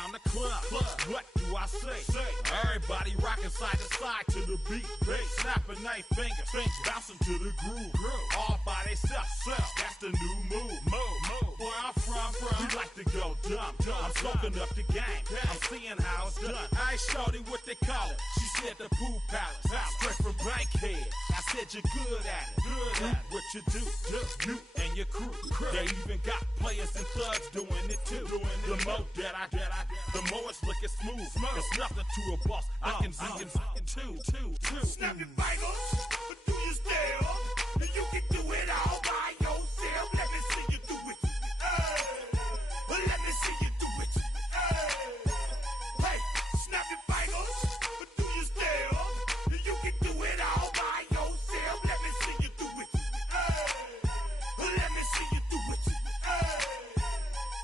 around the club. What do I say? Everybody rocking side to side to the beat. Snapping their fingers, bouncing to the groove. All by themselves, that's the new move. Where I'm from, we like to go dumb. I'm soaking up the game. I'm seeing how it's done. I ain't shorty what they call it. She said the pool palace, straight from Bankhead. I said you're good at it. What you do, you and your crew. They even got players and thugs doing it too. The more that I the more it's looking smooth. It's nothing to a boss. I can see him too. Snap your fingers, but do you still? You can do it all by yourself. Let me see you do it. Let me see you do it. Hey, snap your fingers, but do you still? You can do it all by yourself. Let me see you do it. Let me see you do it.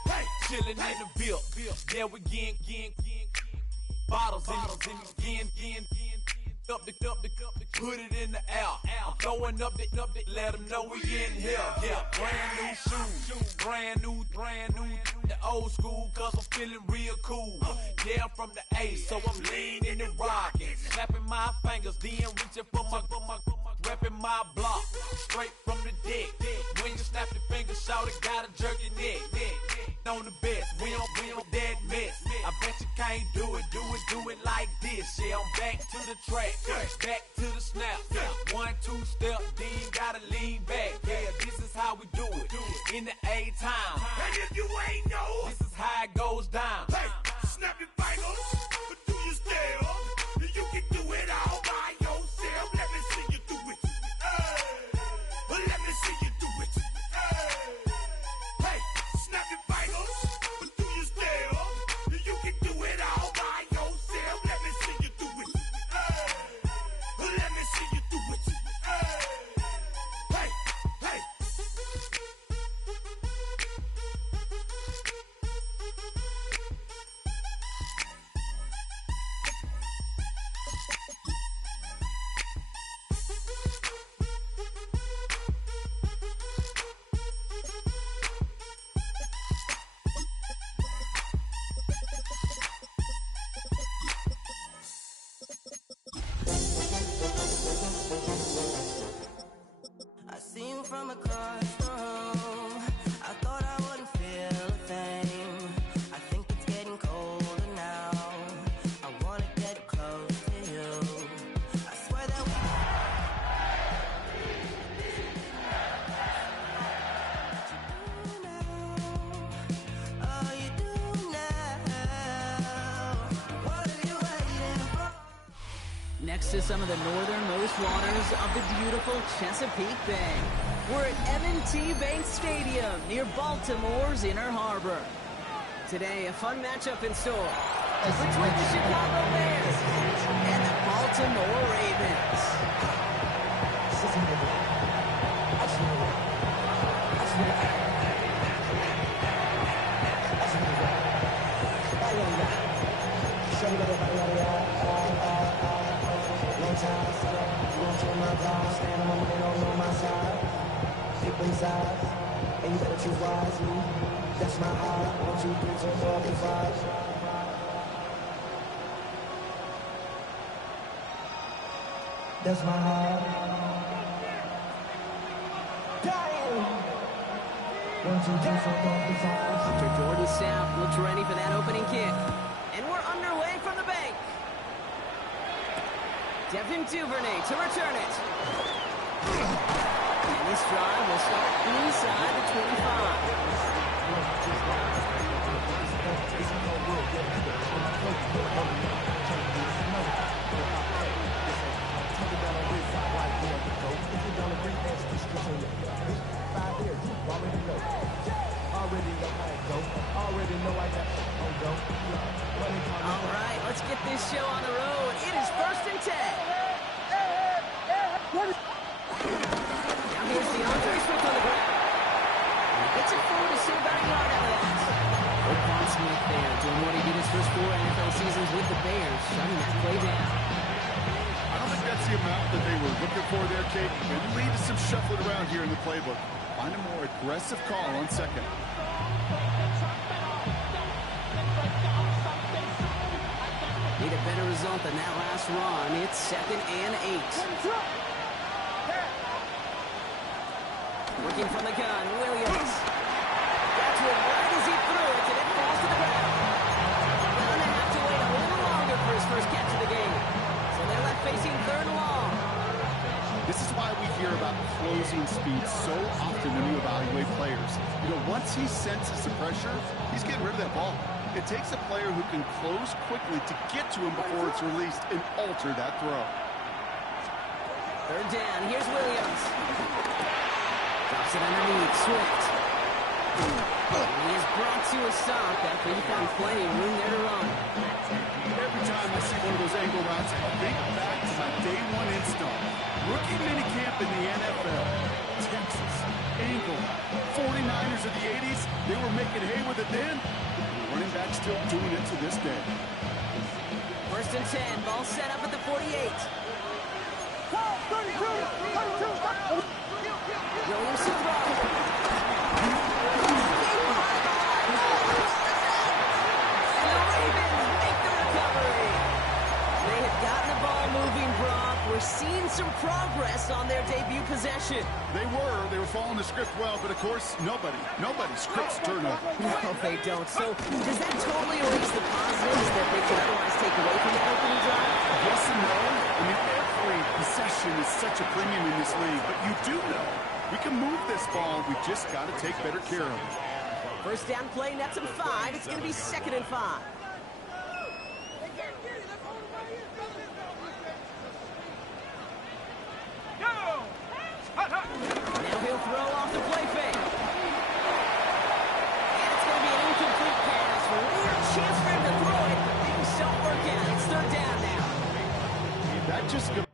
Hey, chillin' in the bill. Yeah, we getting bottles in again. Up the put it in the air. I'm throwing up the, let them know we in here. Yeah, brand new shoes, brand new. The old school, cause I'm feeling real cool. Yeah, I'm from the A, so I'm leaning and rocking. Snapping my fingers, then reaching for my repping my block. Straight from the deck. When you snap your fingers, shout it, gotta jerk your neck. On the best, we don't that mess. I bet you can't do it like this. Yeah, I'm back to the track, back to the snap. 1, 2 step, then gotta lean back. Yeah, this is how we do it in the A-time. And if you ain't know, this is how it goes down. Hey, snap your fingers, but do you still? You can do it all by yourself. Let me see you do it. Let me see you do it. Hey, snap your fingers, but do you still? You can do it all by yourself. Let me see you do it. Let me see you do it. Hey. I see you from across the room. I thought I wouldn't feel a thing. I think it's getting colder now. I wanna get close to you. I swear that you do now. What are you waiting for? Next to some of the northernmost waters of the beautiful Chesapeake Bay, we're at M&T Bank Stadium near Baltimore's Inner Harbor. Today, a fun matchup in store between the Chicago Bears and the Baltimore Ravens. And you better choose wisely. That's my heart. 1, 2, 3, 4, 5. That's my heart. Dying. 1, 2, 3, 4, 5. Dr. Jordan Sapp looks ready for that opening kick. And we're underway from the bank. Devin Duvernay to return it. And this drive will start inside the 25. All right, let's get this show on the road. It is 1st and 10. Now here's DeAndre Swift on the ground. He gets it forward to see about a yard out of that. Von Smith there, doing what he did his first 4 NFL seasons with the Bears, shutting that play down. I don't think that's the amount that they were looking for there, Kate. Maybe lead to some shuffling around here in the playbook. Find a more aggressive call on second. result in that last run. It's 2nd and 8. Working from the gun, Williams. That's it right as he threw it, and it falls to the ground. Gonna have to wait a little longer for his first catch of the game. So they're left facing 3rd and long. This is why we hear about closing speed so often when you evaluate players. You know, once he senses the pressure, he's getting rid of that ball. It takes a player who can close quickly to get to him before it's released and alter that throw. 3rd down, here's Williams. Drops it underneath, Swift. He is brought to a stop after he found plenty of room there to run. Every time I see one of those angle routes, I think back to my day one install. Rookie minicamp in the NFL. Texas, angle, 49ers of the 80s, they were making hay with it then. Running back still doing it to this day. 1st and 10, ball set up at the 48. Williams to throw. And the Ravens make the recovery. They had gotten the ball moving, Brock. We're seeing some progress on their debut possession. They were following the script well, but of course, nobody scripts turnover. No, they don't. So does that totally erase the positives that they could otherwise take away from the opening drive? Yes and no. I mean, every possession is such a premium in this league, but you do know we can move this ball. We just got to take better care of it. 1st down play, nets him 5. It's going to be 2nd and 5. Now he'll throw off the play fake. And it's going to be an incomplete pass. Real chance for him to throw it, but things don't work out. It's 3rd down now. That just goes.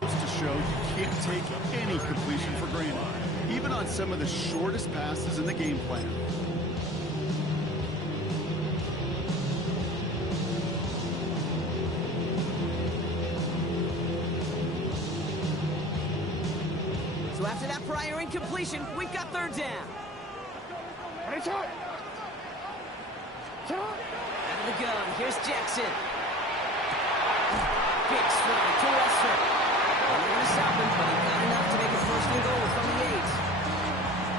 To show you can't take any completion for granted, even on some of the shortest passes in the game plan. So after that prior incompletion, we've got 3rd down. Out of the gun, here's Jackson. Big strike to Western. They're going to stop him, but he got enough to make a 1st and goal from the 8.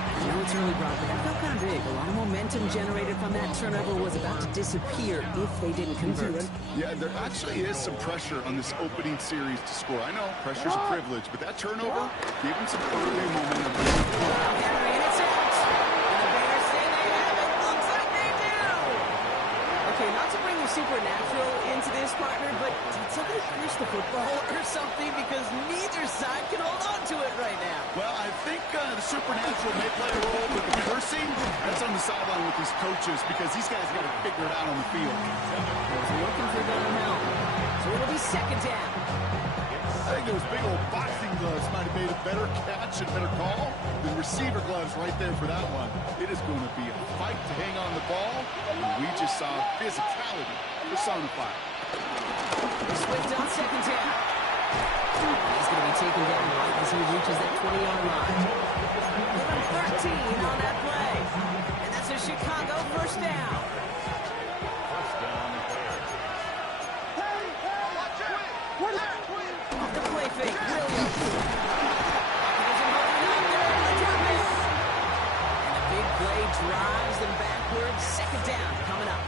I know it's early, Brock, but that felt kind of big. A lot of momentum generated from that turnover was about to disappear if they didn't convert. Yeah, there actually is some pressure on this opening series to score. I know pressure's a privilege, but that turnover gave him some early momentum. Henry, and it's out. And the Bears say they have it. Looks like they do. Okay, not to bring the supernatural into this, partner, but did somebody curse the football or something? Because neither side can hold on to it right now. Well, I think the supernatural may play a role, but the cursing, that's on the sideline with these coaches because these guys got to figure it out on the field. Looking for help. So it'll be 2nd down. I think those big old boxing gloves might have made a better catch and better call than receiver gloves right there for that one. It is going to be a fight to hang on the ball, and we just saw physicality personified. Swift on 2nd down. He's going to be taken down right as he reaches that 20-yard line. Give him 13 on that play. And that's a Chicago 1st down. Off the play fake, Williams. And the big play drives them backwards. 2nd down coming up.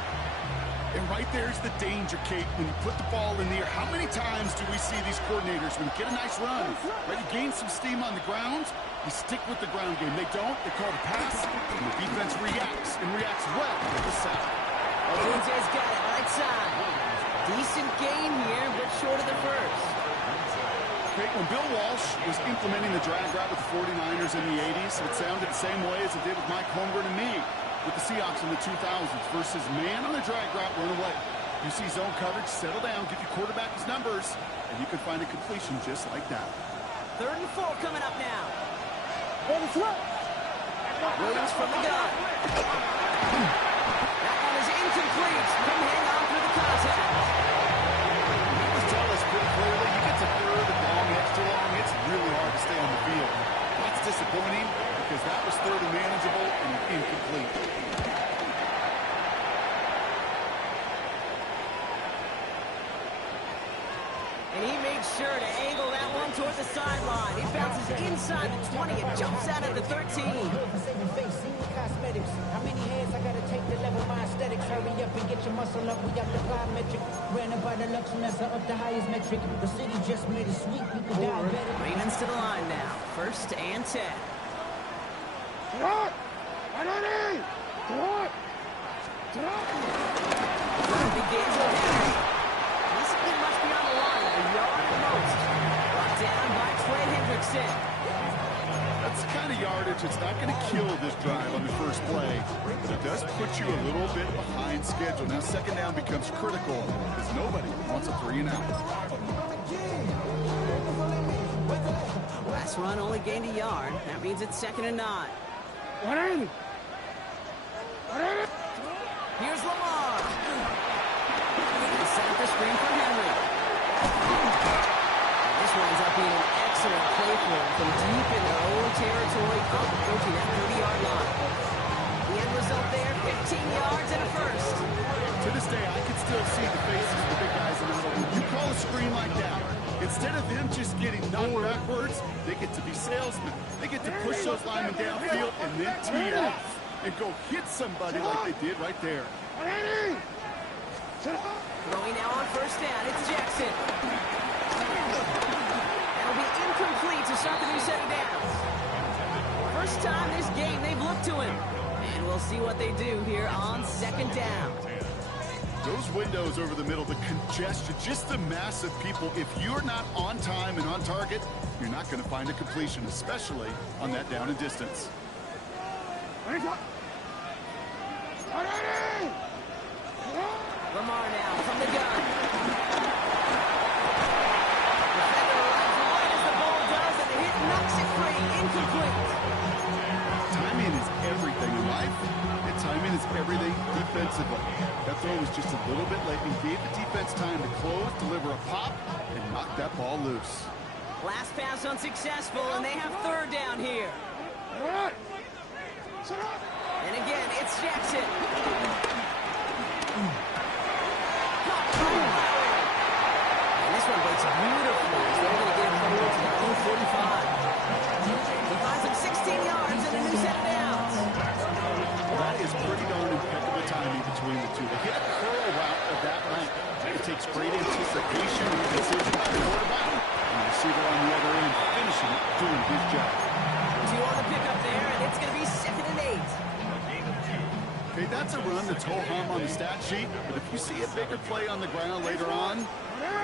And right there's the danger, Kate. When you put the ball in the air, how many times do we see these coordinators, when you get a nice run, right, you gain some steam on the ground, you stick with the ground game. They don't, they call the pass, and the defense reacts, and reacts well to the side. Odunze's got it, right side. Decent gain here, but short of the 1st. Kate, when Bill Walsh was implementing the drag route with the 49ers in the 80s, it sounded the same way as it did with Mike Holmgren and me with the Seahawks in the 2000s versus man on the drag route, run away. You see zone coverage, settle down, give your quarterback his numbers, and you can find a completion just like that. 3rd and 4 coming up now. Williams from the gun. That one is incomplete. Couldn't hang on through the contact. Numbers tell us pretty clearly, you get to third and long, extra long, it's really hard to stay on the field. That's disappointing because that was third and manageable and incomplete. And he made sure to angle that one toward the sideline. It bounces inside the 20 and jumps out at the 13. How many hands I gotta take to level my aesthetics? Hurry up and get your muscle up. We got the plyometric. Ran by the Lux Mesa up the highest metric. The city just made it sweet. We could die better. Ravens to the line now. 1st and 10. Begins with Henry. This kid must be on the line a yard at most. Brought down by Trey Hendrickson. That's the kind of yardage that's not going to kill this drive on the first play, but it does put you a little bit behind schedule. Now 2nd down becomes critical because nobody wants a 3 and out. Last run only gained a yard. That means it's 2nd and 9. Here's Lamar. They set up the screen for Henry. This winds up being an excellent play for him from deep in their own territory up approaching that 30-yard line. The end result there, 15 yards and a first. To this day, I can still see the faces of the big guys in the middle. You call a screen like that, instead of them just getting knocked backwards, they get to be salesmen. They get to push those linemen downfield and then tee off and go hit somebody like they did right there. Throwing now on 1st down, it's Jackson. That'll be incomplete to start the new set of downs. First time this game they've looked to him. And we'll see what they do here on 2nd down. Those windows over the middle, the congestion, just the mass of people. If you're not on time and on target, you're not going to find a completion, especially on that down and distance. Lamar now from the gun. Defender runs wide as the ball does, and the hit knocks it free. Incomplete. Timing is everything in life, and timing is everything defensively. That throw was just a little bit late and gave the defense time to close, deliver a pop, and knock that ball loose. Last pass unsuccessful, and they have 3rd down here. And again, it's Jackson. And this one breaks beautifully. They're going to get him forward to the own 45. He finds him 16 yards and a new set of downs. Well, that is pretty darn impeccable timing between the two. They hit a curl route of that length. It takes great anticipation and precision by the quarterback, and the receiver on the other end finishing it, doing his job. 2 on the pickup there, and it's going to be 2nd and 8. Okay, that's a run that's ho-hum on the stat sheet, but if you see a bigger play on the ground later on,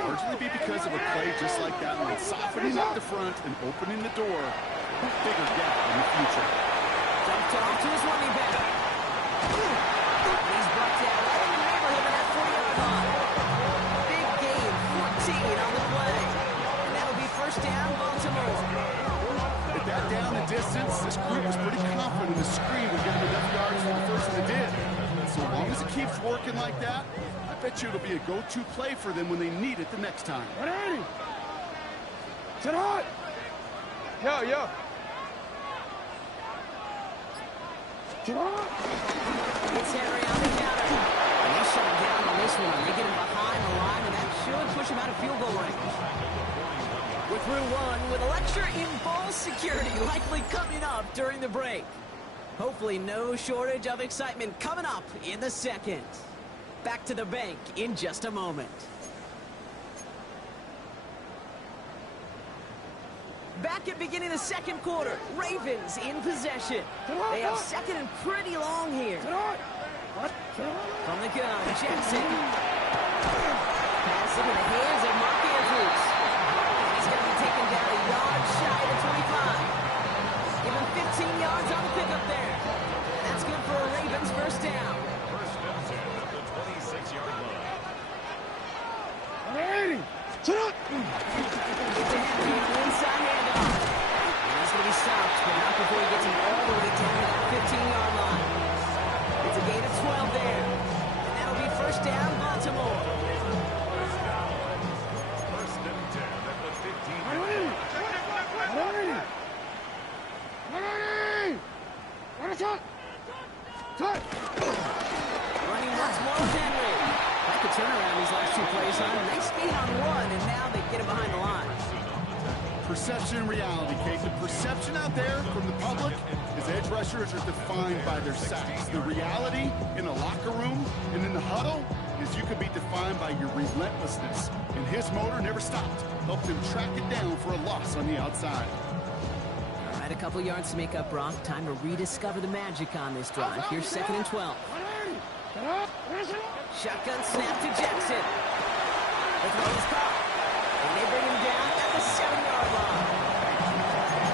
largely be because of a play just like that one, softening up the front and opening the door, a bigger gap in the future. Dumps off to his running back. He's brought down right in the neighborhood of that 40-yard line. Big gain, 14 on the play. And that'll be 1st down, Baltimore. At that down and distance, this group was pretty confident the screen would get them enough yards for the first one they did. So long as it keeps working like that, I bet you it'll be a go-to play for them when they need it the next time. Sit hot! Yo. It's Henry on the counter. And they shut him down on this one. They get him behind the line, and that should push him out of field goal range. We're through one with a lecture in ball security likely coming up during the break. Hopefully no shortage of excitement coming up in the 2nd. Back to the bank in just a moment. Back at beginning of the 2nd quarter, Ravens in possession. They have 2nd and pretty long here. From the gun, Jackson. Pass into the hands of Mark Andrews. He's going to be taken down a yard shy of the 25. Give him 15 yards on the pickup there. That's good for a Ravens 1st down. First down at the 26-yard line. It's a Henry on the inside handoff. And he's going to be stopped, but not before Baltimore. First and 10 at the 15-yard Running once more with Henry. Like a turnaround these last two plays, huh? Nice gain on one, and now they get him behind the line. Perception and reality, Kate. The perception out there from the public is edge rushers are defined by their sacks. The reality in the locker room and in the huddle is you could be defined by your relentlessness. And his motor never stopped. Helped him track it down for a loss on the outside. All right, a couple yards to make up, Brock. Time to rediscover the magic on this drive. Here's 2nd and 12. Shotgun snap to Jackson. The throw is caught. And they bring him down at the 7-yard line.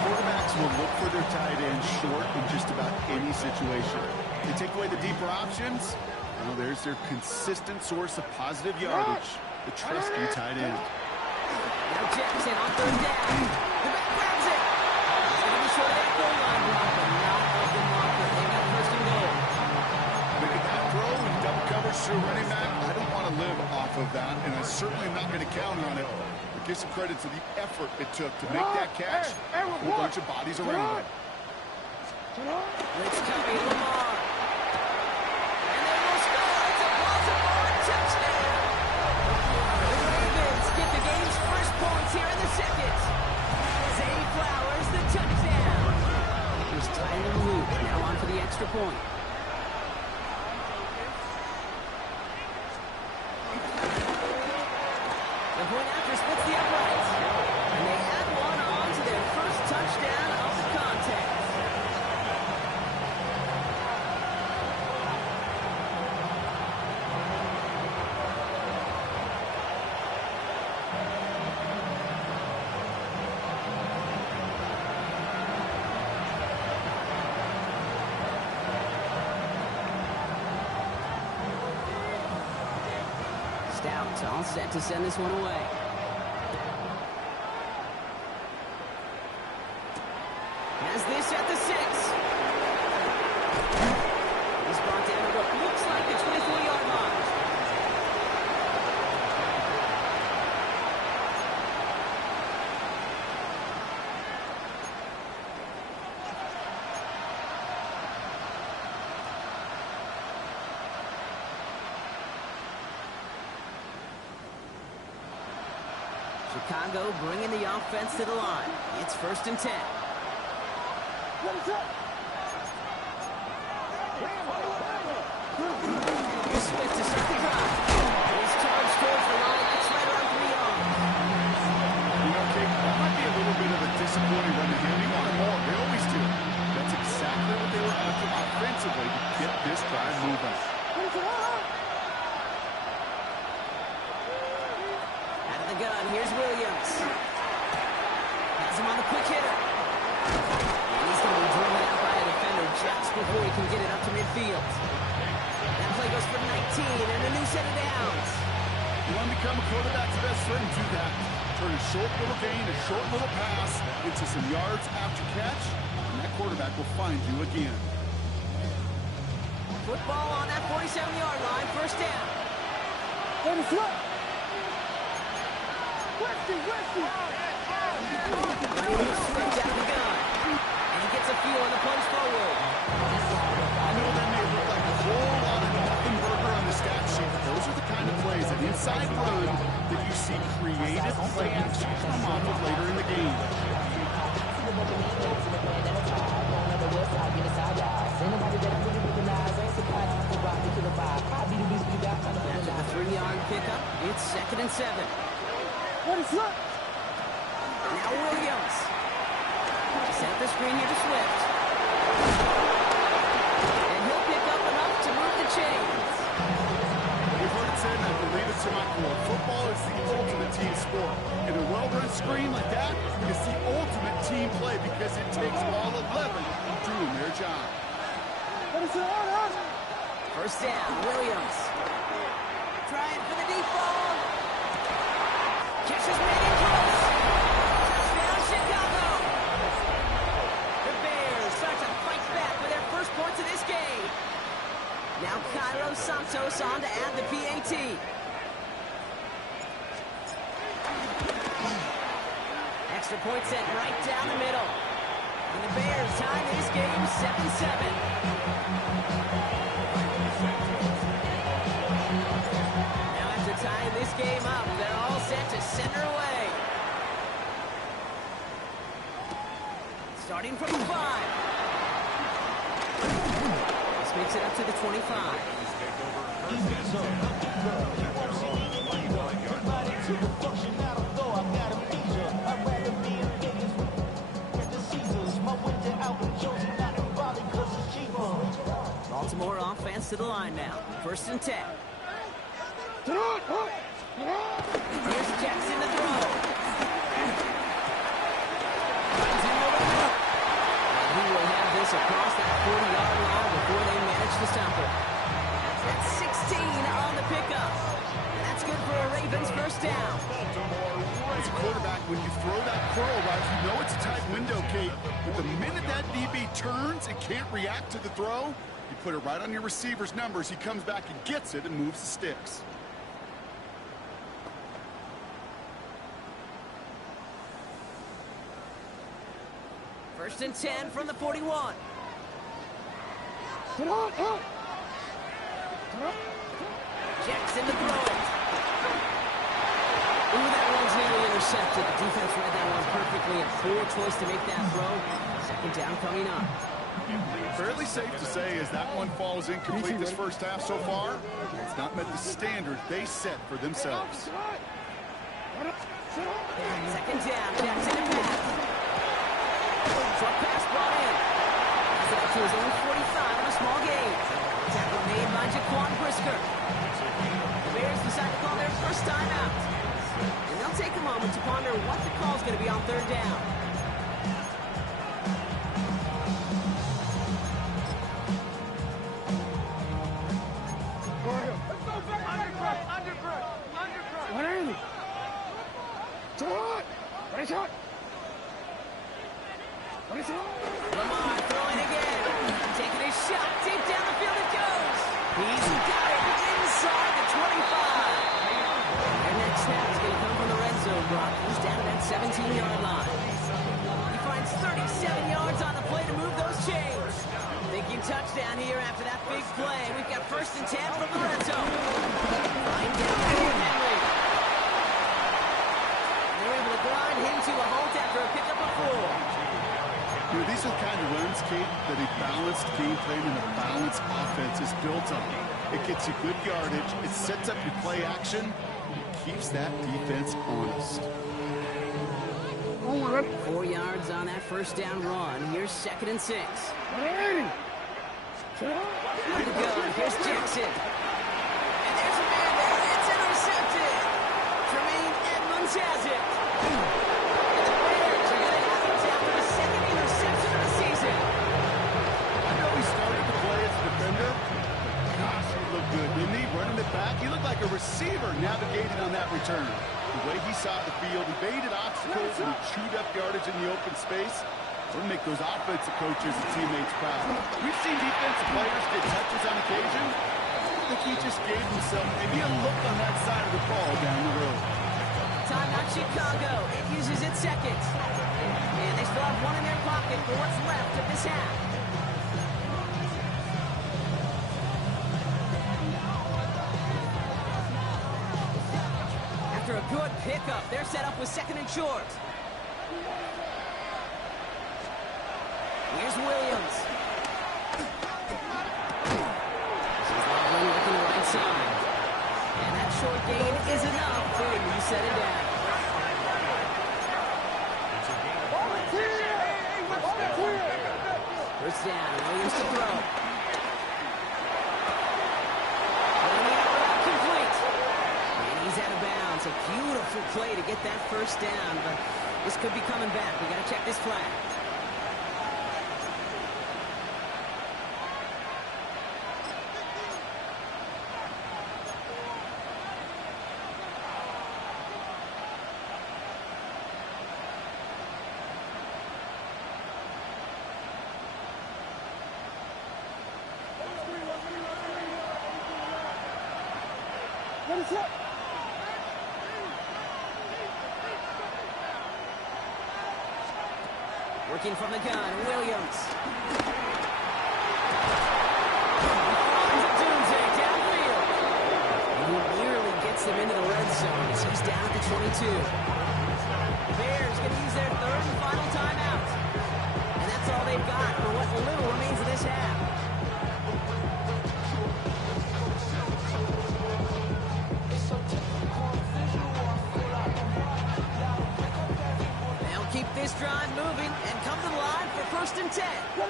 Quarterbacks will look for their tight end short in just about any situation. They take away the deeper options. Well, there's their consistent source of positive yardage, the trusty tight end. Now Jackson on 3rd down. The back grabs it. He's going to be short of that goal line, Brock, but not of the marker. They got 1st and goal. Look at that throw and double coverage to a running back. I don't want to live off of that, and I'm certainly not going to count on it. But give some credit to the effort it took to make that catch with a bunch of bodies around it. Let's copy Lamar. And they will score. It's a Baltimore touchdown. The Ravens get the game's first points here in the 2nd. Zay Flowers, the touchdown. Here's Tyler Luke, now on for the extra point. The point after splits the uprights. And they add one on to their first touchdown of the contest. Stout all set to send this one away. Has this at the 6. He's brought down to what looks like the 24-yard line. Chicago bringing the offense to the line. It's 1st and 10. You Smith to start the drive. He's charged towards the line. That's right around 3 yards. You know, Kate, that might be a little bit of a disappointing run ahead. He wanted more. They always do. That's exactly what they were after offensively to get this drive moving. Out of the gun, here's Williams. Has him on the quick hitter. And he's going to be driven out by a defender just before he can get it up to midfield. That play goes for 19 and a new set of downs. You want to become a quarterback's best friend, do that. Turn a short little gain, a short little pass into some yards after catch, and that quarterback will find you again. Football on that 47-yard line, 1st down. Swift out of the gun. And he gets a feel on the punch forward. I know that may look like a whole lot of nothing burger on the stat sheet, but those are the kind of plays, an inside run, that you see creative play action come off of later in the game. After the 3-yard pickup, it's 2nd and 7. Now Williams. Set the screen here to Swift. And he'll pick up enough to move the chains. You've heard it said, and I believe it to my core, football is the ultimate team sport. In a well-run screen like that, it's the ultimate team play because it takes all 11 doing their job. 1st down, Williams. Trying for the deep ball. Catch is made in close. Touchdown, Chicago. The Bears start to fight back with their first points of this game. Now Cairo Santos on to add the PAT. extra point sent right down the middle. And the Bears tie this game 7-7. Now after tying this game up, they're all set to center away. Starting from the 5. This makes it up to the 25. Baltimore offense to the line now. 1st and 10. Here's Jackson to throw. He will have this across that 40-yard line before they manage to stop it. That's 16 on the pickup. And that's good for a Ravens 1st down. As a quarterback, when you throw that curl route, you know it's a tight window, Kate. But the minute that DB turns and can't react to the throw, you put it right on your receiver's numbers. He comes back and gets it and moves the sticks. First and 10 from the 41. Jackson to throw it. Ooh, that one's nearly intercepted. The defense read that one perfectly. A poor choice to make that throw. 2nd down coming up. Fairly safe to say as that one falls incomplete this first half so far, it's not met the standard they set for themselves. 2nd down, Jackson to pass. Short pass brought in. Pass it up to his own 45 on a small gain. Tackle made by Jaquan Brisker. The Bears decide to call their first time out. And they'll take a moment to ponder what the call is going to be on 3rd down. Lamar throwing again. Taking a shot. Deep down the field it goes. He's got it inside the 25. Their next snap is going to come from the red zone block. He's down to that 17-yard line. He finds 37 yards on the play to move those chains. Thinking touchdown here after that big play. We've got 1st and 10 from the red zone. Line down for Henry. They're able to grind him to a halt after a pickup of 4. You know, these are the kind of runs, Kate, that a balanced game plan and a balanced offense is built on. It gets you good yardage, it sets up your play action, it keeps that defense honest. 4 yards on that 1st down run. Here's 2nd and 6. Good to go. Here's Jackson. And there's a man there. It's intercepted. Tremaine Edmonds has it. And the Bears are going to have it after the 2nd interception of the season. I know he started to play as a defender. Gosh, he looked good, didn't he? Running it back, he looked like a receiver navigating on that return. The way he saw the field, he baited obstacles and he chewed up yardage in the open space. It'll make those offensive coaches and teammates proud. We've seen defensive players get touches on occasion. I think he just gave himself maybe a look on that side of the ball down the road. Timeout Chicago. It uses its 2nd. And they still have one in their pocket for what's left of this half. After a good pickup, they're set up with 2nd and short. Here's Williams. She's leveling looking right side. And that short gain is enough for him to set it down. First down, Williams to throw. Complete. And he's out of bounds. A beautiful play to get that 1st down, but this could be coming back. We got to check this flag. Working from the gun, Williams. Doomsday downfield. And he nearly gets them into the red zone as he's down at the 22. The Bears going to use their third and final timeout. And that's all they've got for what little remains of this half. They'll keep this drive moving and come to the line for 1st and 10. To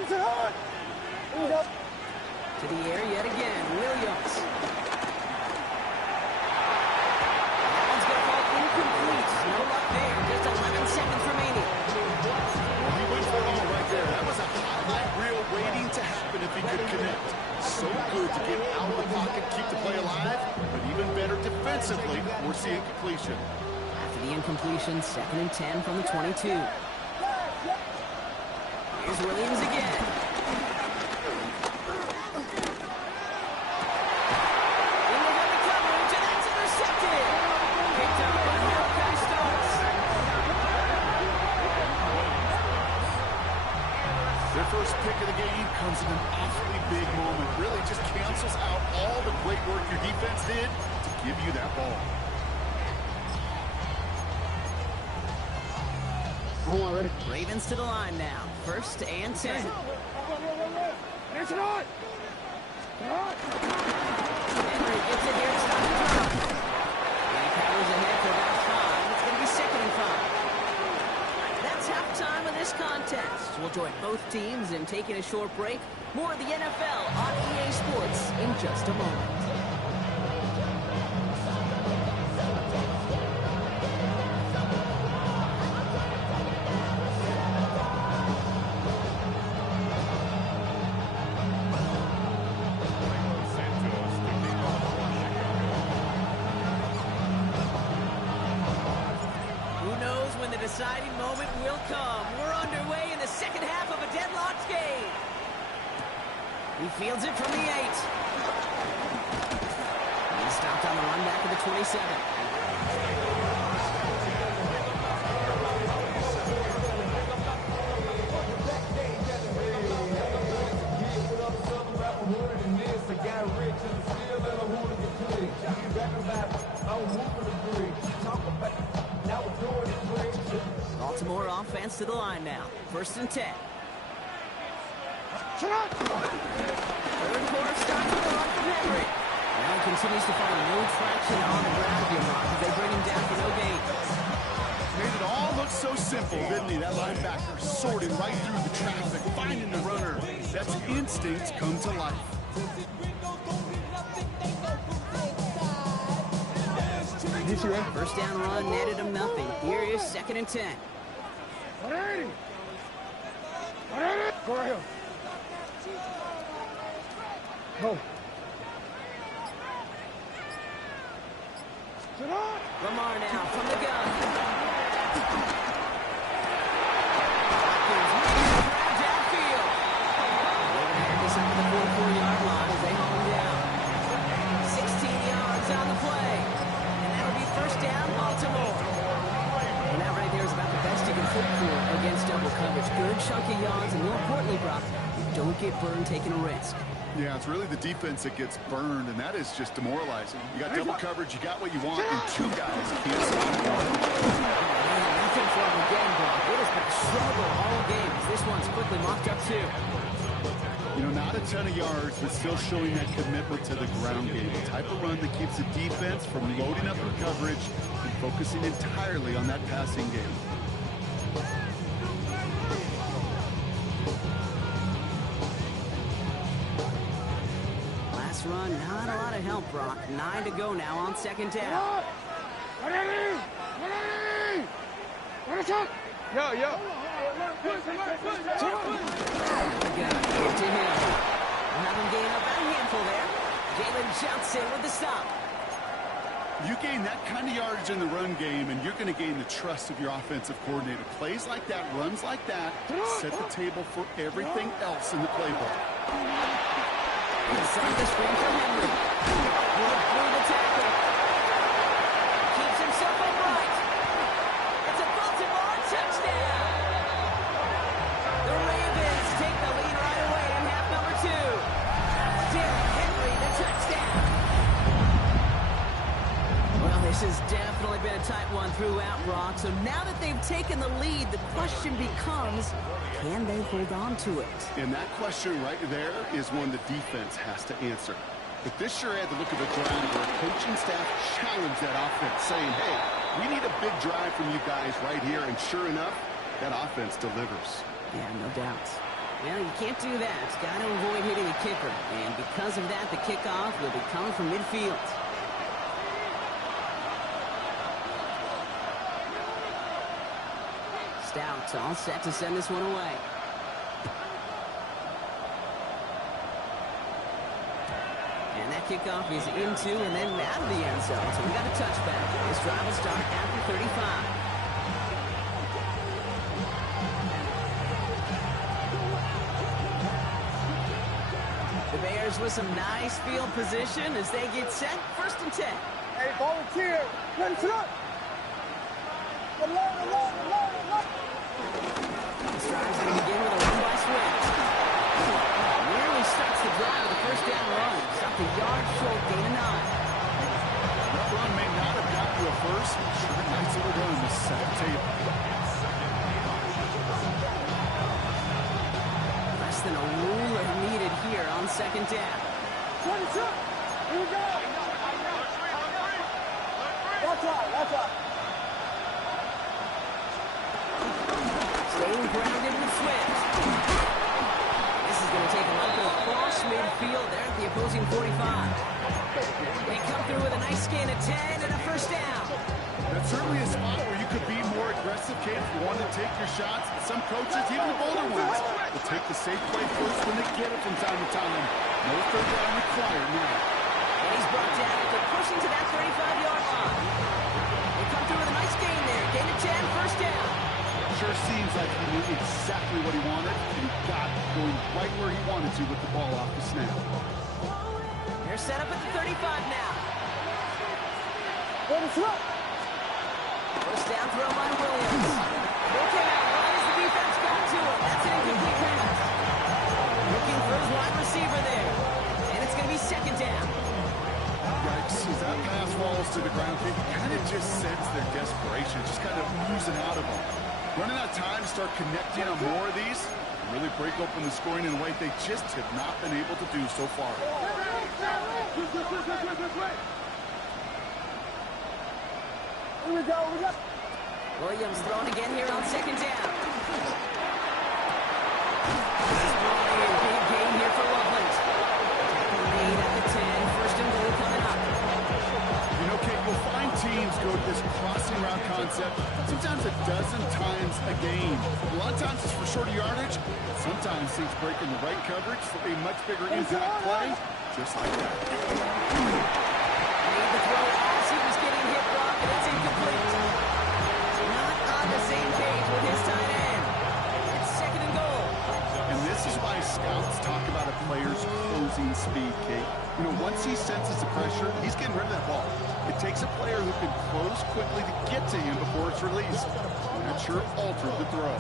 the air yet again, Williams. That one's going to fall incomplete. No luck there, just 11 seconds remaining. Well, he went for it all right there. That was a highlight reel waiting to happen if he could connect. So good to get out of the pocket, keep the play alive, but even better defensively, we're seeing completion. After the incompletion, 2nd and 10 from the 22. Here's Williams again. In the heavy coverage, and that's intercepted. Picked up by Malachi Starks. Their first pick of the game comes in an awfully big moment. Really just cancels out all the great work your defense did to give you that ball. Ravens to the line now. 1st and 10. Henry gets it here. It's not the drop. And he powers ahead for about 5. It's going to be 2nd and 5. That's halftime of this contest. We'll join both teams in taking a short break. More of the NFL on EA Sports in just a moment. Deciding moment will come. We're underway in the second half of a deadlocked game. He fields it from the 8. He's stopped on the run back of the 27. Baltimore offense to the line now. 1st and 10. Third quarter starts with a run from Henry. Now he continues to find no traction on the ground here, Rock, as they bring him down for no gain. Made it all look so simple, didn't he? That linebacker sorting right through the traffic, finding the runner. That's instincts come to life. First down run netted him nothing. Here is 2nd and 10. Go right here. Go. Lamar now from the gun. Downfield. This up to the 44-yard line as they haul him down. 16 yards on the play. And that'll be 1st down, Baltimore. And that right there is about the best you can hope for against double coverage. Good chunky yards, and more importantly, Brock, you don't get burned taking a risk. Yeah, it's really the defense that gets burned, and that is just demoralizing. You got double coverage, you got what you want, and 2 guys can't stop one. Nothing for him again, Brock. It has been a struggle all game. This one's quickly mocked up, too. You know, not a ton of yards, but still showing that commitment to the ground game. The type of run that keeps the defense from loading up their coverage and focusing entirely on that passing game. Last run, not a lot of help, Brock. 9 to go now on 2nd down. Yo. Get to him. We'll have him gain up a handful there. Jalen Johnson with the stop. You gain that kind of yardage in the run game, and you're going to gain the trust of your offensive coordinator. Plays like that, runs like that, set the table for everything else in the playbook. Inside the screen for Henry. Through the tackle. Keeps himself upright. It's a Baltimore touchdown. Brock. So now that they've taken the lead, the question becomes, can they hold on to it? And that question right there is one the defense has to answer. But this sure had the look of a drive where a coaching staff challenged that offense, saying, hey, we need a big drive from you guys right here. And sure enough, that offense delivers. Yeah, no doubt. Well, you can't do that. Got to avoid hitting the kicker. And because of that, the kickoff will be coming from midfield. Stout all set to send this one away. And that kickoff is into and then out of the end zone. So we got a touchback. This drive will start after 35. The Bears with some nice field position as they get set. 1st and 10. Hey, volunteer. Ready to run. Alone. This drive's going to begin with a run by Swift. Nearly starts the drive with a 1st down run. Stopped a yard short, gain of 9. That run may not have gotten you a first, but sure nice little run to set the table. Less than a ruler needed here on 2nd down. 22. Here we go. Watch out. Staying grounded with Swift. This is going to take him up across midfield there at the opposing 45. They come through with a nice gain of 10 and a 1st down. That's certainly a spot where you could be more aggressive, Kate, if you want to take your shots. Some coaches, even the bolder ones, will take the safe play first when they get it from time to time. No 3rd down required now. And he's brought down after pushing to that 35-yard line. They come through with a nice gain there. Gain of 10, 1st down. Sure seems like he knew exactly what he wanted, and he got going right where he wanted to with the ball off the snap. They're set up at the 35 now. Ready to run. 1st down throw by Williams. Okay, right as the defense got to him. That's an incomplete pass. Looking for his wide receiver there. And it's going to be 2nd down. Yikes, as that pass falls to the ground, you kind of just sense their desperation, just kind of oozing out of them. Running out of time to start connecting on more of these, and really break open the scoring in a way they just have not been able to do so far. Here we go. Williams throwing again here on 2nd down. This is brought in. Big gain here for Loveland. Tackle made at the 10. 1st and goal coming up. You know, Kate, we'll find teams go to this crossing route concept sometimes a dozen times a game. A lot of times it's for shorter yardage. Sometimes things break in the right coverage for a much bigger impact play, just like that. Made the throw as he was getting hit, Brock, and it's incomplete. Not on the same page with his tight end. It's 2nd and goal. And this is why scouts talk about a player's closing speed, Kate. You know, once he senses the pressure, he's getting rid of that ball. It takes a player who can close quickly to get to him before it's released. And that sure altered the throw.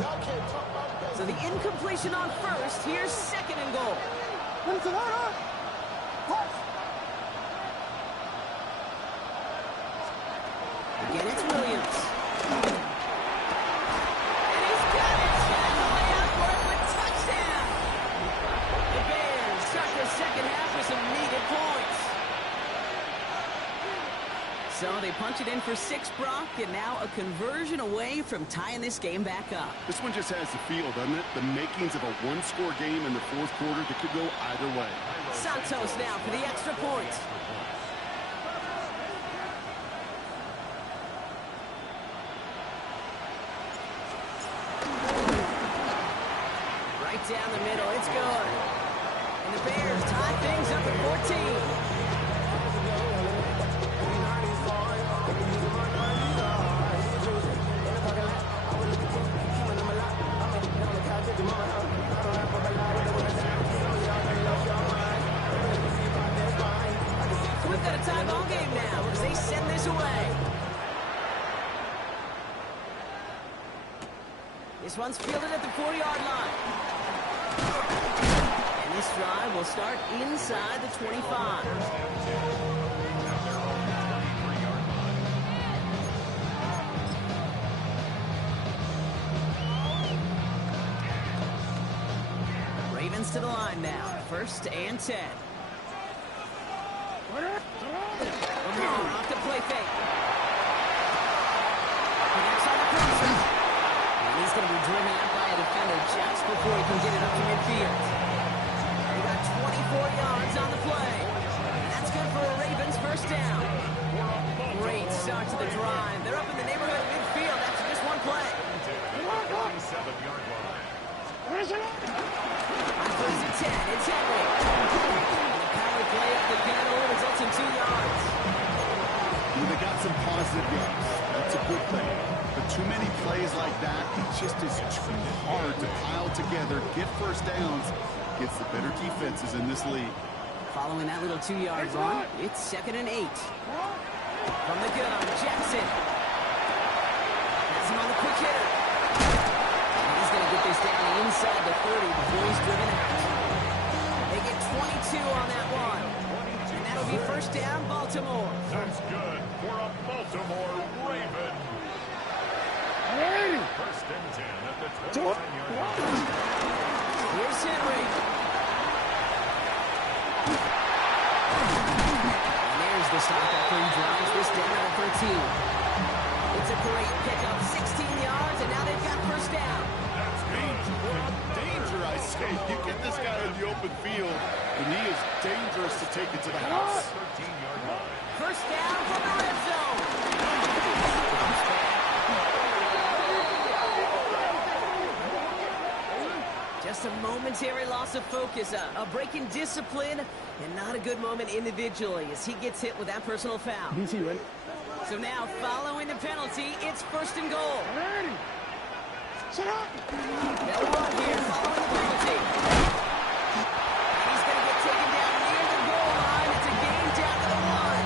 So the incompletion on 1st. Here's 2nd and goal. Again, it's Williams. And he's got it. Shot way out for it for touchdown. The Bears start the 2nd half with some needed points. So they punch it in for 6, Brock, and now a conversion away from tying this game back up. This one just has the feel, doesn't it? The makings of a one-score game in the 4th quarter that could go either way. Santos now for the extra point. Right down the middle, it's good. And the Bears tie things up at 14. We've got a tie ball game now as they send this away. This one's fielded at the 4-yard line. And this drive will start inside the 25. to the line now. 1st and 10. Lamar off the play fake. Connects on the crosser. And he's going to be driven out by a defender just before he can get it up to midfield. They got 24 yards on the play. And that's good for a Ravens 1st down. Great start to the drive. They're up in the neighborhood of midfield after just one play. 27-yard line. On 1st and 10, it's Henry. And the power play up the middle results in 2 yards. They got some positive yards. That's a good thing. But too many plays like that, it just is too hard to pile together, get 1st downs, gets the better defenses in this league. Following that little 2-yard run, it's 2nd and 8. From the gun, Jackson. Has him on the quick hitter. And he's going to get this down inside the 30 before he's driven out. They get 22 on that one. And that'll be 1st down, Baltimore. That's good for a Baltimore Raven. 1st and 10 at the 29-yard line. Here's Henry. And there's the stop after he drives this down at 13. It's a great pickup, 16 yards, and now they've got 1st down. That's danger. Danger, I say. You get this guy in the open field, and he is dangerous to take it to the house. 13-yard line. 1st down from the red zone. Just a momentary loss of focus, a break in discipline, and not a good moment individually as he gets hit with that personal foul. BT, ready? So now, following the penalty, it's 1st and goal. Ready. Shut up. They'll run here following the penalty. And he's going to get taken down near the goal line. It's a game down to the 1.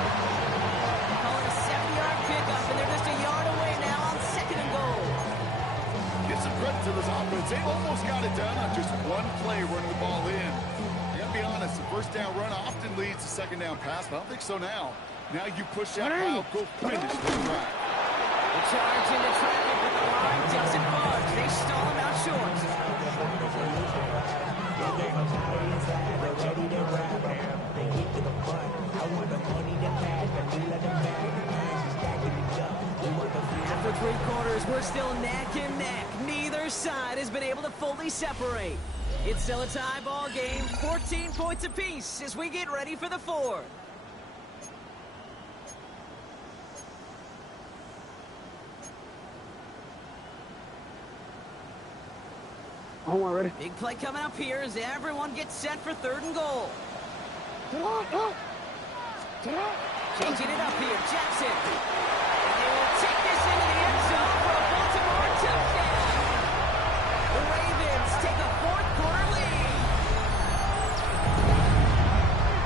Call it a 7-yard pickup, and they're just a yard away now on 2nd and goal. Give some credit to this offense. They almost got it done on just one play running the ball in. I gotta be honest, the 1st down run often leads to 2nd down pass, but I don't think so now. Now you push that pile, go finish the drive. The charge into traffic with the line doesn't budge. They stall him out short. After 3 quarters, we're still neck and neck. Neither side has been able to fully separate. It's still a tie ball game, 14 points apiece as we get ready for the 4th. Omar, ready? Big play coming up here as everyone gets set for 3rd and goal. Changing it up here, Jackson. And they will take this into the end zone for a Baltimore touchdown. The Ravens take a 4th quarter lead.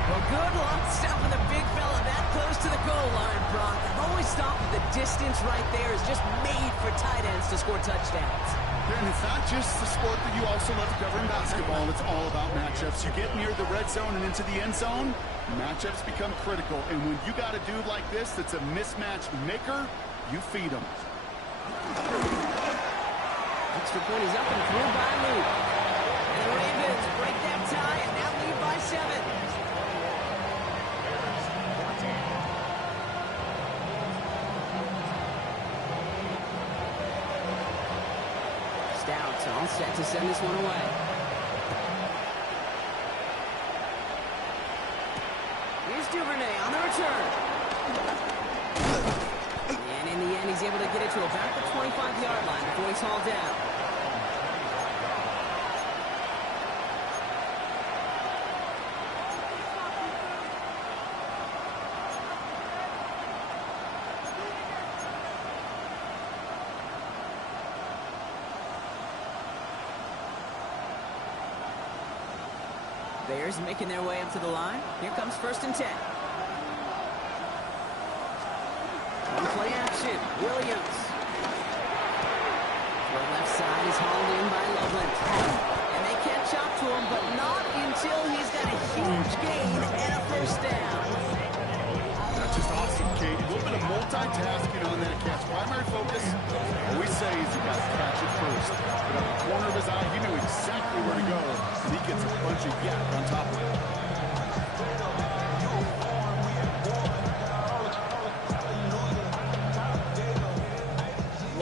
Well, good luck stopping the big fella that close to the goal line, Brock. I've always thought that the distance right there is just made for tight ends to score touchdowns. And it's not just the sport that you also love to cover in basketball. It's all about matchups. You get near the red zone and into the end zone, matchups become critical. And when you got a dude like this that's a mismatch maker, you feed him. Extra point is up and through by Luke. And the Ravens break that tie and now lead by 7. Stouts all set to send this one away. Here's Duvernay on the return. And in the end, he's able to get it to about the 25-yard line before he's hauled down. Bears making their way up to the line. Here comes 1st and 10. One play action. Williams. The left side is hauled in by Loveland. And they catch up to him, but not until he's got a huge gain and a 1st down. That's just awesome, Kate. A little bit of multitasking on that catch. Primary focus, all we say is you got to catch it first. But at the corner of his eye, he knew exactly where to go. and he gets a bunch of yak on top of it.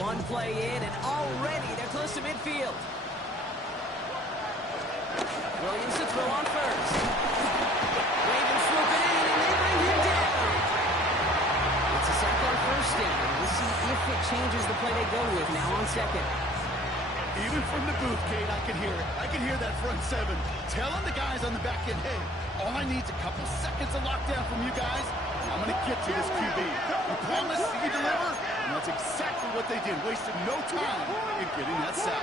One play in, and already they're close to midfield. Williams to throw on first. Ravens swooping in, and they bring him down. It's a sack on first down. We'll see if it changes the play they go with now on second. Even from the booth, Kate, I can hear it. I can hear that front seven telling the guys on the back end, hey, all I need is a couple seconds of lockdown from you guys. I'm going to get you this QB. You promise, you deliver, and that's exactly what they did. Wasted no time in getting that sack.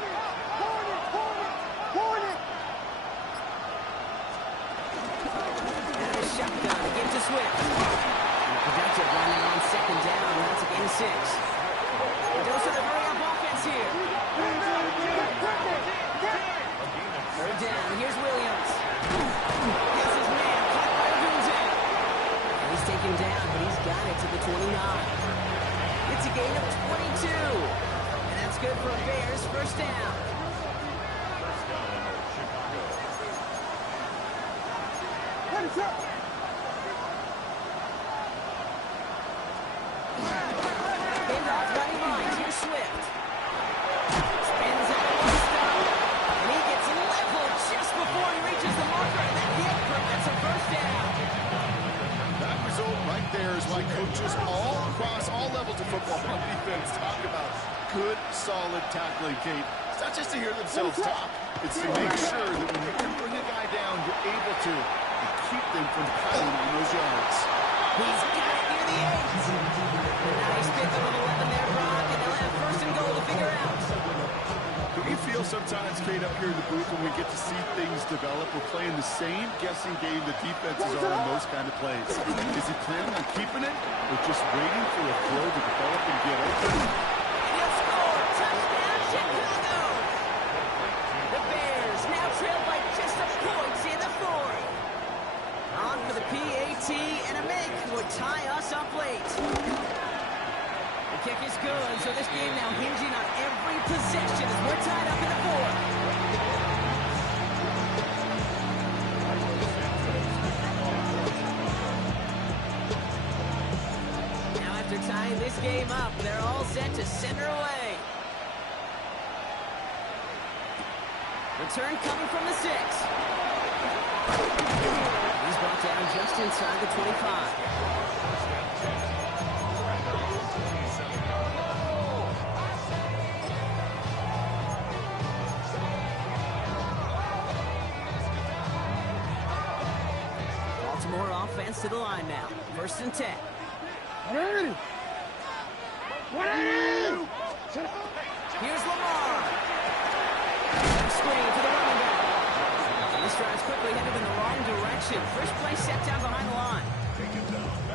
And a shotgun to give to Swift. And a productive run now on second down. That's a gain of 6. Dose of the hurry-up offense here. Third down. Here's Williams. This is man caught by Gunze. He's taken down, but he's got it to the 29. It's a gain of 22. And that's good for a Bears first down. Handoff running lines. Here's Swift. Spins up one stop. And he gets leveled just before he reaches the marker. And that hit prevents a first down. That result right there is why coaches all across all levels of football on defense talk about good, solid tackling, Kate. It's not just to hear themselves talk. It's to make sure that when you can bring a guy down, you're able to keep them from piling on those yards. He's got it near the 8. Nice pick up of 11 there, Brock. And they'll have first and goal to figure out. Do we feel sometimes, Kate, up here in the booth when we get to see things develop, we're playing the same guessing game that defenses are in those kind of plays? Is he planning on keeping it or just waiting for a throw to develop and get open? And he'll score. Touchdown, Chicago. The Bears now trail by just a point in the 4th. On for the PAT, and a make would tie us up late. The kick is good, so this game now hinging on every possession as we're tied up in the 4th. Now after tying this game up, they're all set to center away. Return coming from the 6. He's brought down just inside the 25. Baltimore offense to the line now. 1st and 10. Here's Lamar. Screen for the running back. And this drive's quickly headed in the wrong direction. First play set down behind the line.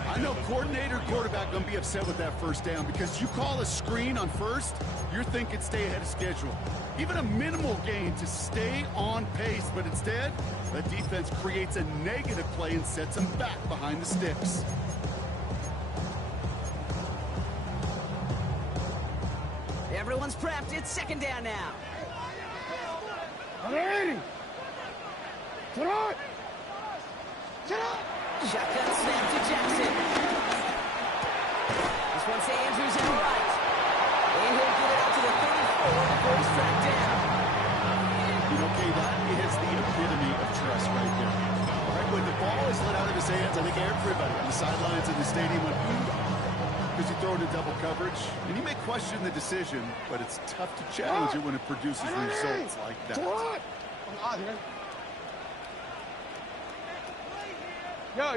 I know coordinator and quarterback going to be upset with that first down because you call a screen on first, you're thinking stay ahead of schedule. Even a minimal gain to stay on pace, but instead, the defense creates a negative play and sets them back behind the sticks. Everyone's prepped. It's 2nd down now. Shotgun snap to Jackson. This one's to Andrews in the right. And he'll get it out to the 34 before he's tracked down. You know, Kay, that is the epitome of trust right there. Right when the ball is let out of his hands, I think everybody on the sidelines in the stadium went, because you throw it in double coverage. And you may question the decision, but it's tough to challenge it when it produces results like that. Yo.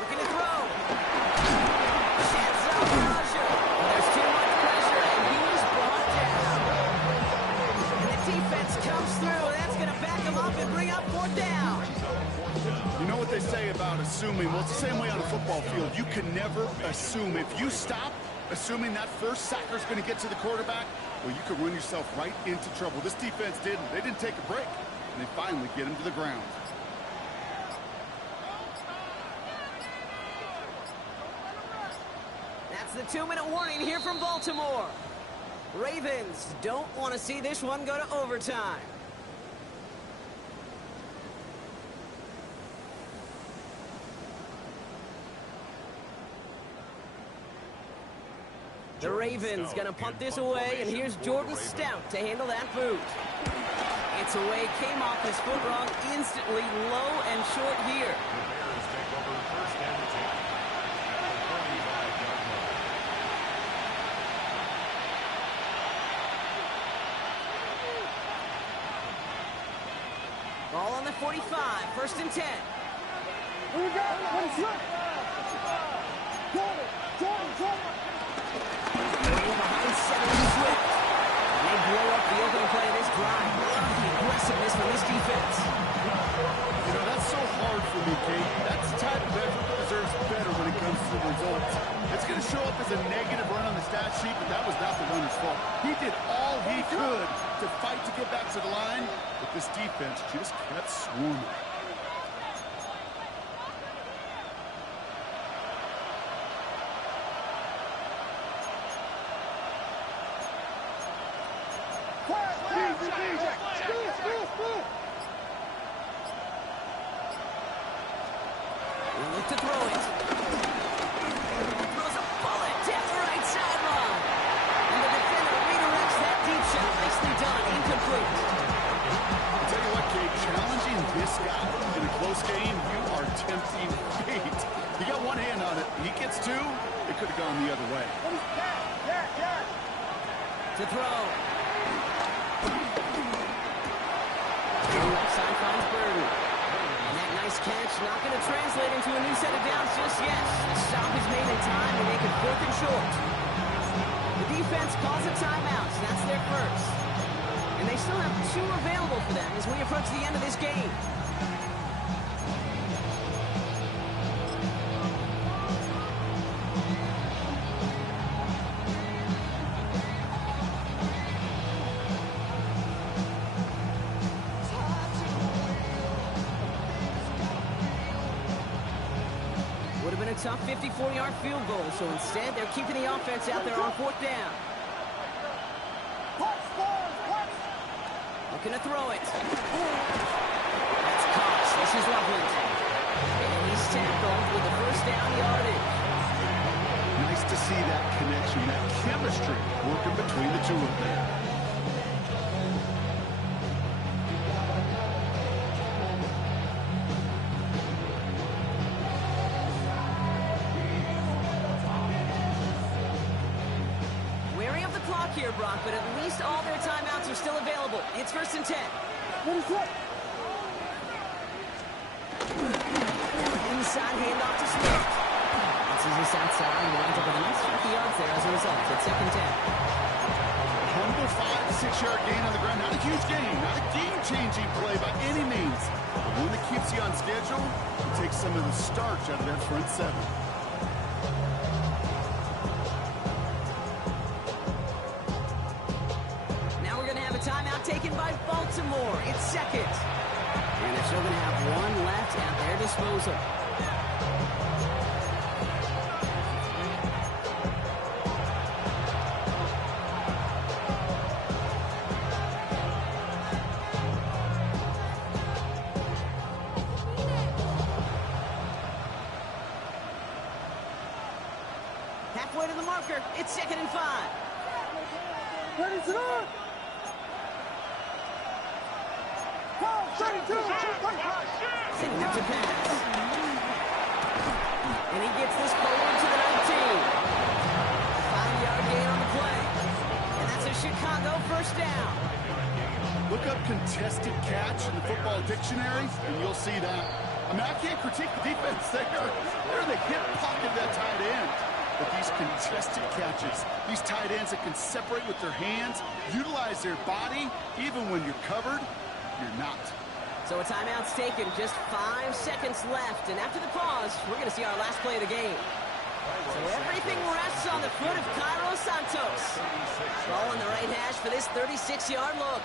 Looking to throw. Sheds out Roger. There's too much pressure, and he's brought down. And the defense comes through. That's going to back him up and bring up 4th down. You know what they say about assuming? Well, it's the same way on a football field. You can never assume. If you stop assuming that first sacker's going to get to the quarterback, well, you could run yourself right into trouble. This defense didn't. They didn't take a break. And they finally get him to the ground. That's the 2-minute warning here from Baltimore. Ravens don't want to see this one go to overtime. The Ravens going to punt this away, and here's Jordan Stout to handle that boot. It's away, came off his foot wrong, instantly low and short here. Ball on the 45, 1st and 10. Here we go. Let's go. Jordan. Behind 7 Swift. And they blow up the opening play of this drive. Love the aggressiveness from this defense. You know, that's so hard for me, Kate. That's the type of effort that deserves better when it comes to the results. It's going to show up as a negative run on the stat sheet, but that was not the runner's fault. He did all he could to fight to get back to the line, but this defense just kept swarming. Look to throw it. Throws a bullet down the right sideline. And the defender redirects that deep shot. Nicely done. Incomplete. I'll tell you what, Kate, challenging this guy in a close game, you are tempting fate. He got one hand on it. He gets two, it could have gone the other way. To throw. Left side finds Burden. And that nice catch not going to translate into a new set of downs just yet. The stop is made in time to make it 4th and short. The defense calls a timeout, so that's their first. And they still have 2 available for them as we approach the end of this game. A tough 54-yard field goal, so instead they're keeping the offense out there on 4th down. Looking to throw it. That's Cox. This is Loveland. And he's tackled with the 1st down yardage. Nice to see that connection, that chemistry working between the two of them. Here, Brock, but at least all their timeouts are still available. It's 1st and 10. Inside handoff to Smith. This is this outside and winds up with a nice 50 yards there as a result. It's 2nd and 10. Humble 5 to 6-yard gain on the ground. Not a huge gain, not a game-changing play by any means. But one that keeps you on schedule and takes some of the starch out of that front 7. Timeout taken by Baltimore. It's 2nd. And they're still going to have 1 left at their disposal. Halfway to the marker. It's 2nd and 5. Ready to go! Sending it to pass. And he gets this forward to the 19. 5-yard gain on the play. And that's a Chicago 1st down. Look up contested catch in the football dictionary, and you'll see that. I mean, I can't critique the defense there. They're in the hip pocket of that tight end. But these contested catches, these tight ends that can separate with their hands, utilize their body, even when you're covered, you're not. So a timeout's taken, just 5 seconds left. And after the pause, we're going to see our last play of the game. So everything rests on the foot of Cairo Santos. Ball on the right hash for this 36-yard look.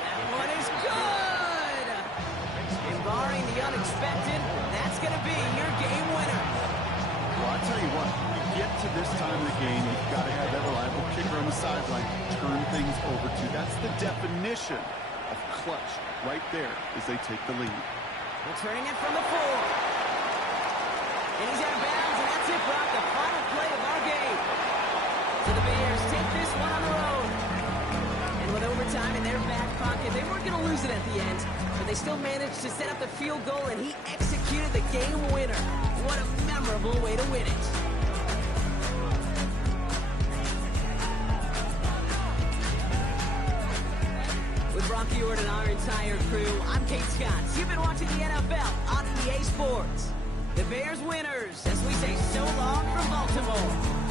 That one is good! And barring the unexpected, that's going to be your game winner. Well, I what? You get to this time of the game, you've got to have that reliable kicker on the sideline to turn things over to. That's the definition of clutch right there as they take the lead. Returning it from the 4. And he's out of bounds, and that's it, Brock, the final play of our game. So the Bears take this one on the road. And with overtime in their back pocket, they weren't going to lose it at the end, but they still managed to set up the field goal, and he executed the game winner. What a memorable way to win it. With Brock Ewart and our entire crew, I'm Kate Scott. You've been watching the NFL on EA Sports. The Bears winners, as we say so long from Baltimore.